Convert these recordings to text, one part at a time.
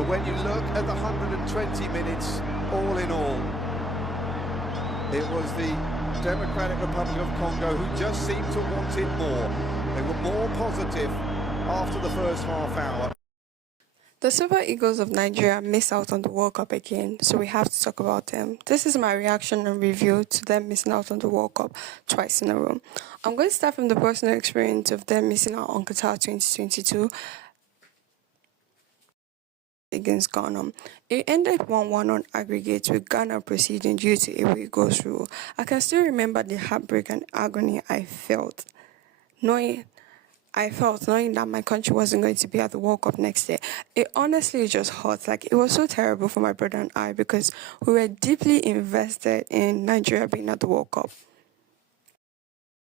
But when you look at the 120 minutes, all in all, it was the Democratic Republic of Congo who just seemed to want it more. They were more positive after the first half hour. The Super Eagles of Nigeria missed out on the World Cup again, so we have to talk about them. This is my reaction and review to them missing out on the World Cup twice in a row. I'm going to start from the personal experience of them missing out on Qatar 2022 against Ghana. It ended 1-1 on aggregate, with Ghana proceeding due to away goals rule. I can still remember the heartbreak and agony I felt knowing that my country wasn't going to be at the World Cup next year. It honestly just hurt. Like, it was so terrible for my brother and I, because we were deeply invested in Nigeria being at the World Cup.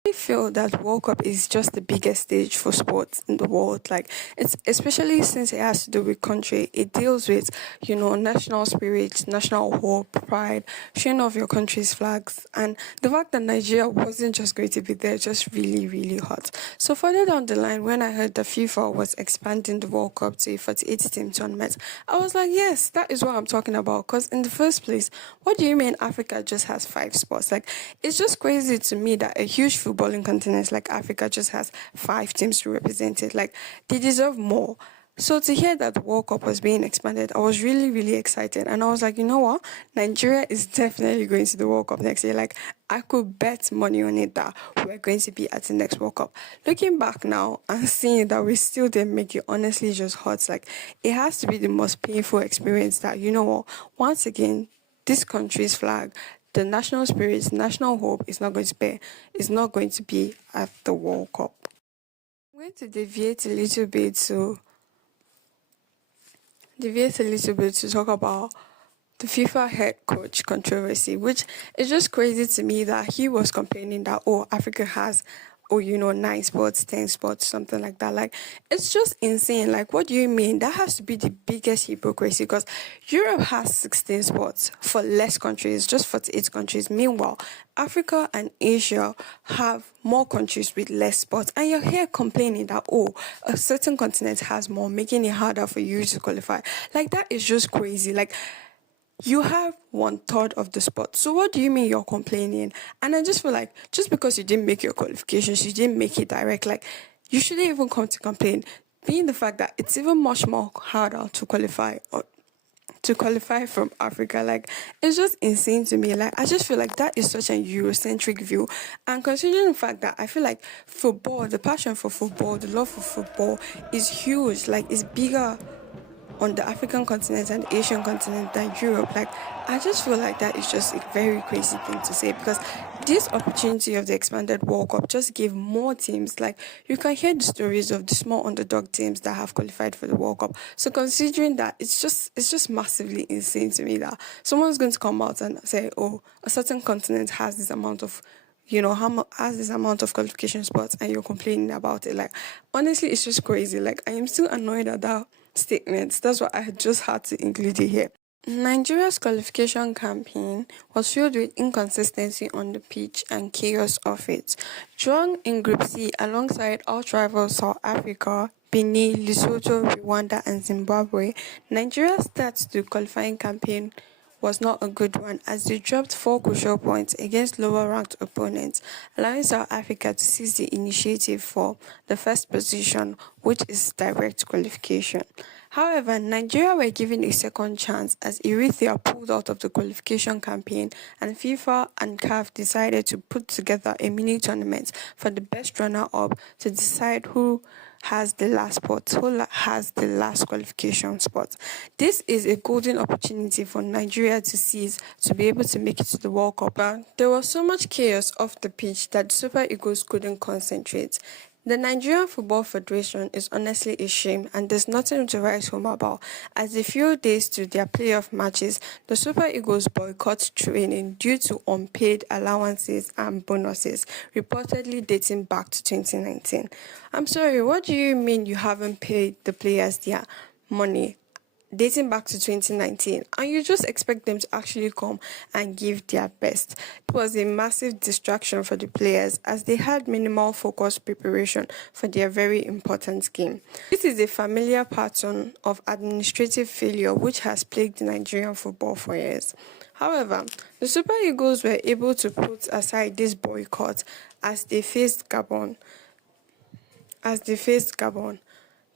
I feel that World Cup is just the biggest stage for sports in the world. Like, it's especially since it has to do with country. It deals with, national spirit, national hope, pride, showing off your country's flags, and the fact that Nigeria wasn't just going to be there just really, really hot. So further down the line, when I heard that FIFA was expanding the World Cup to a 48-team tournament, I was like, yes, that is what I'm talking about. Because in the first place, what do you mean Africa just has 5 spots? Like, it's just crazy to me that a huge footballing continent like Africa just has 5 teams to represent it. Like, they deserve more. So to hear that the World Cup was being expanded, I was really, really excited. And I was like, you know what? Nigeria is definitely going to the World Cup next year. Like, I could bet money on it that we're going to be at the next World Cup. Looking back now and seeing that we still didn't make it, honestly just hurts. Like, it has to be the most painful experience that, you know what? Once again, this country's flag, the national spirit, national hope is not going to be at the World Cup. I'm going to deviate a little bit to talk about the FIFA head coach controversy, which is just crazy to me that he was complaining that, Africa has 9 spots, 10 spots, something like that. Like, it's just insane. Like, what do you mean? That has to be the biggest hypocrisy, because Europe has 16 spots for less countries, just 48 countries. Meanwhile, Africa and Asia have more countries with less spots. And you're here complaining that, a certain continent has more, making it harder for you to qualify. Like, that is just crazy. Like, you have 1/3 of the spot. So what do you mean you're complaining? And I just feel like, just because you didn't make your qualifications, you didn't make it direct, like, you shouldn't even come to complain. Being the fact that it's even much more harder to qualify from Africa, like, it's just insane to me. Like, I just feel like that is such a Eurocentric view. And considering the fact that I feel like football, the passion for football, the love for football is huge. Like, it's bigger on the African continent and Asian continent than Europe. Like, I just feel like that is just a very crazy thing to say, because this opportunity of the expanded World Cup just gave more teams. Like, you can hear the stories of the small underdog teams that have qualified for the World Cup. So considering that, it's just massively insane to me that someone's going to come out and say, a certain continent has this amount of has this amount of qualification spots, and you're complaining about it. Like, honestly, it's just crazy. Like, I am still annoyed at that statements. That's what I just had to include it here. Nigeria's qualification campaign was filled with inconsistency on the pitch and chaos off it. Drawn in Group C alongside out-rivals South Africa, Benin, Lesotho, Rwanda, and Zimbabwe, Nigeria's start to the qualifying campaign was not a good one, as they dropped 4 crucial points against lower-ranked opponents, allowing South Africa to seize the initiative for the first position, which is direct qualification. However, Nigeria were given a second chance as Eritrea pulled out of the qualification campaign, and FIFA and CAF decided to put together a mini tournament for the best runner-up to decide who has the last spot, who has the last qualification spot. This is a golden opportunity for Nigeria to seize to be able to make it to the World Cup. But there was so much chaos off the pitch that the Super Eagles couldn't concentrate. The Nigerian Football Federation is honestly a shame, and there's nothing to write home about. As a few days to their playoff matches, the Super Eagles boycott training due to unpaid allowances and bonuses, reportedly dating back to 2019. I'm sorry, what do you mean you haven't paid the players their money? dating back to 2019, and you just expect them to actually come and give their best. It was a massive distraction for the players as they had minimal focus preparation for their very important game. This is a familiar pattern of administrative failure which has plagued Nigerian football for years. However, the Super Eagles were able to put aside this boycott as they faced Gabon.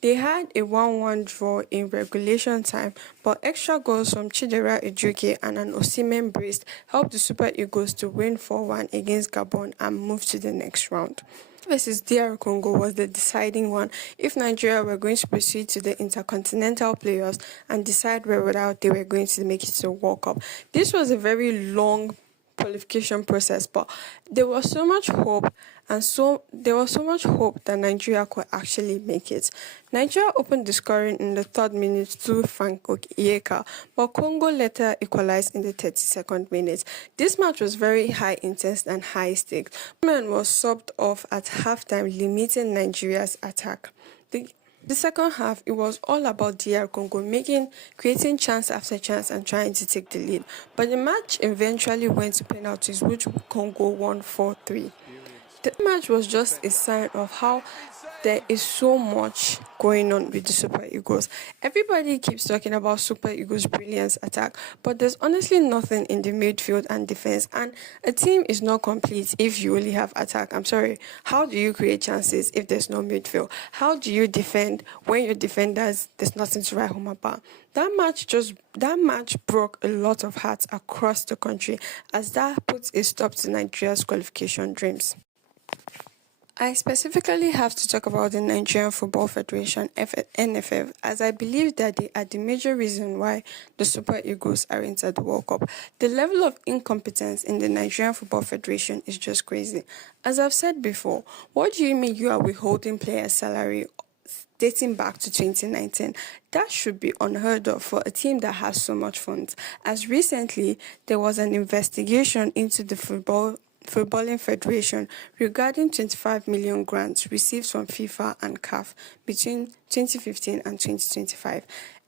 They had a 1-1 draw in regulation time, but extra goals from Chidera Ejuke and an Osimhen brace helped the Super Eagles to win 4-1 against Gabon and move to the next round. Versus DR Congo was the deciding one if Nigeria were going to proceed to the intercontinental playoffs and decide whether or not they were going to make it to the World Cup. This was a very long qualification process, but there was so much hope that Nigeria could actually make it. Nigeria opened the scoring in the 3rd minute through Frank Oyeka, but Congo later equalized in the 32nd minute. This match was very high intense and high stakes. Man was subbed off at halftime, limiting Nigeria's attack. The second half, it was all about DR Congo creating chance after chance and trying to take the lead. But the match eventually went to penalties, which Congo won 4-3. The match was just a sign of how there is so much going on with the Super Eagles. Everybody keeps talking about Super Eagles' brilliance attack, but there's honestly nothing in the midfield and defense. And a team is not complete if you only have attack. I'm sorry. How do you create chances if there's no midfield? How do you defend when your defenders, there's nothing to write home about? That match broke a lot of hearts across the country as that puts a stop to Nigeria's qualification dreams. I specifically have to talk about the Nigerian Football Federation, NFF, as I believe that they are the major reason why the Super Eagles are into the World Cup. The level of incompetence in the Nigerian Football Federation is just crazy. As I've said before, what do you mean you are withholding players' salary dating back to 2019? That should be unheard of for a team that has so much funds. As recently, there was an investigation into the Footballing Federation regarding 25 million grants received from FIFA and CAF between 2015 and 2025.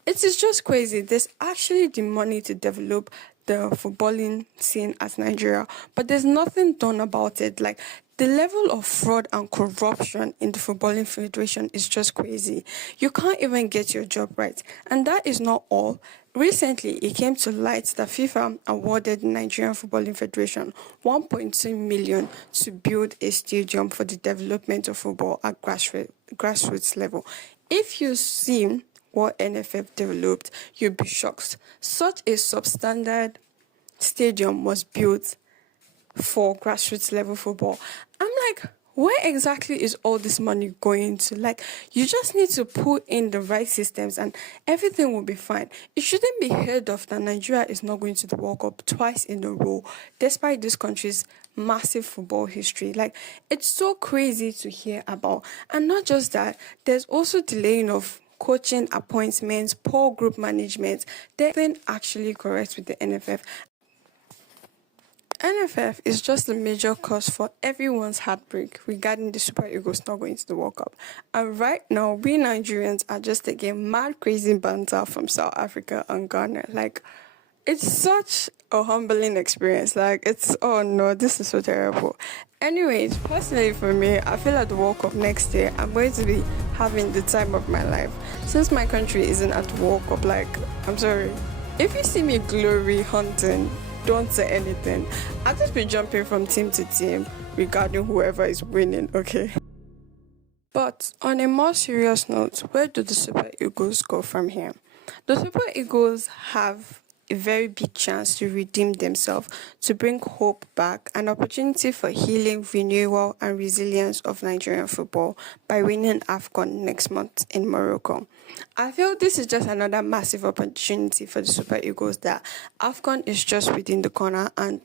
It is just crazy. There's actually the money to develop the footballing scene at Nigeria, but there's nothing done about it. Like, the level of fraud and corruption in the Footballing Federation is just crazy. You can't even get your job right. And that is not all. Recently, it came to light that FIFA awarded the Nigerian Footballing Federation 1.2 million to build a stadium for the development of football at grassroots level. If you see what NFF developed, you'll be shocked. Such a substandard stadium was built for grassroots level football. I'm like, where exactly is all this money going to? Like, you just need to put in the right systems and everything will be fine. It shouldn't be heard of that Nigeria is not going to the World Cup twice in a row, despite this country's massive football history. Like, it's so crazy to hear about. And not just that, there's also delaying of coaching appointments, poor group management. They've been actually correct with the NFF. NFF is just a major cause for everyone's heartbreak regarding the Super Eagles not going to the World Cup. And right now, we Nigerians are just taking mad crazy banter from South Africa and Ghana. Like, it's such a humbling experience. Like, oh no, this is so terrible. Anyways, personally for me, I feel at the World Cup next year, I'm going to be having the time of my life. Since my country isn't at the World Cup, like, I'm sorry. If you see me glory hunting, don't say anything. I'll just be jumping from team to team regarding whoever is winning, okay? But on a more serious note, where do the Super Eagles go from here? The Super Eagles have a very big chance to redeem themselves, to bring hope back, an opportunity for healing, renewal, and resilience of Nigerian football by winning AFCON next month in Morocco. I feel this is just another massive opportunity for the Super Eagles, that AFCON is just within the corner and,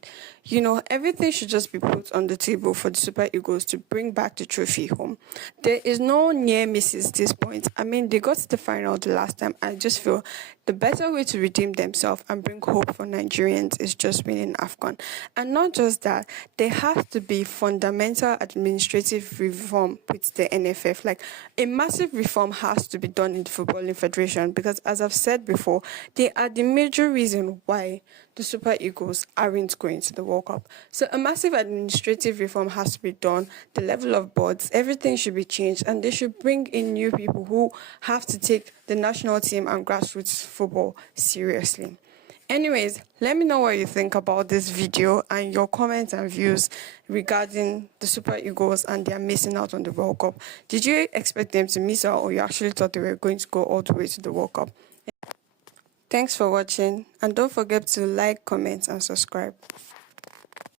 everything should just be put on the table for the Super Eagles to bring back the trophy home. There is no near misses at this point. I mean, they got to the final the last time. I just feel the better way to redeem themselves and bring hope for Nigerians is just winning AFCON. And not just that, there has to be fundamental administrative reform with the NFF. Like, a massive reform has to be done in the Footballing Federation because, as I've said before, they are the major reason why the Super Eagles aren't going to the World Cup. So a massive administrative reform has to be done. The level of boards, everything should be changed, and they should bring in new people who have to take the national team and grassroots football seriously. Anyways, let me know what you think about this video and your comments and views regarding the Super Eagles and their missing out on the World Cup. Did you expect them to miss out, or you actually thought they were going to go all the way to the World Cup? Thanks for watching, and don't forget to like, comment, and subscribe.